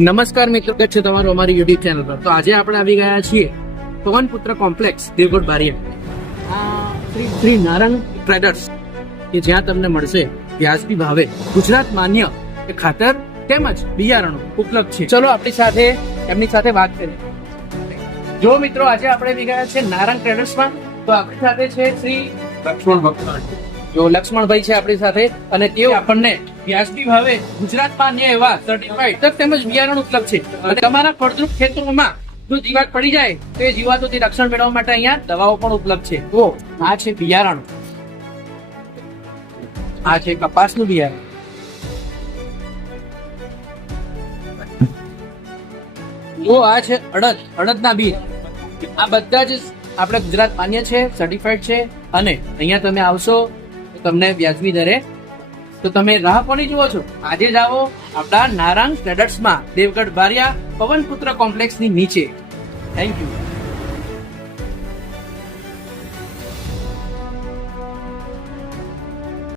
નમસ્કાર મિત્રો, કે છે તમારું અમારી યુટ્યુબ ચેનલ પર. તો આજે આપણે આવી ગયા છીએ પવનપુત્ર કોમ્પ્લેક્સ દેવગઢ બારિયા, શ્રી નારંગ ટ્રેડર્સ, કે જ્યાં તમને મળશે વ્યાજબી ભાવે ગુજરાત માન્ય ખાતર તેમજ બિયારણો ઉપલબ્ધ છે. ચલો આપણી સાથે એમની સાથે વાત કરીએ. જો મિત્રો, આજે આપણે આવી ગયા છે નારંગ ટ્રેડર્સમાં. તો આપણી સાથે છે શ્રી લક્ષ્મણ ભક્ત, જો લક્ષ્મણભાઈ છે આપણી સાથે, અને તેઓ આપણને વ્યાજબી ભાવે ગુજરાત માન્ય એવા સર્ટિફાઈડ તેમજ બિયારણ ઉપલબ્ધ છે. અને તમારા ફળદ્રુપ ખેતરોમાં જો જીવાત પડી જાય તો એ જીવાતોથી રક્ષણ મેળવવા માટે અહીંયા દવાઓ પણ ઉપલબ્ધ છે. તો આ છે બિયારણ, આ છે કપાસનું બિયારણ, જો આ છે અડદના બીજ. આ બધા જ આપણે ગુજરાત માન્ય છે, સર્ટિફાઈડ છે. અને અહીંયા તમે આવશો તો તમને વ્યાજબી દરે. તો તમે રાહ કોની જુઓ છો? આજે જ આવો આપણા નારંગ ટ્રેડર્સમાં, દેવગઢ બારિયા પવનપુત્ર કોમ્પ્લેક્સની નીચે. Thank you.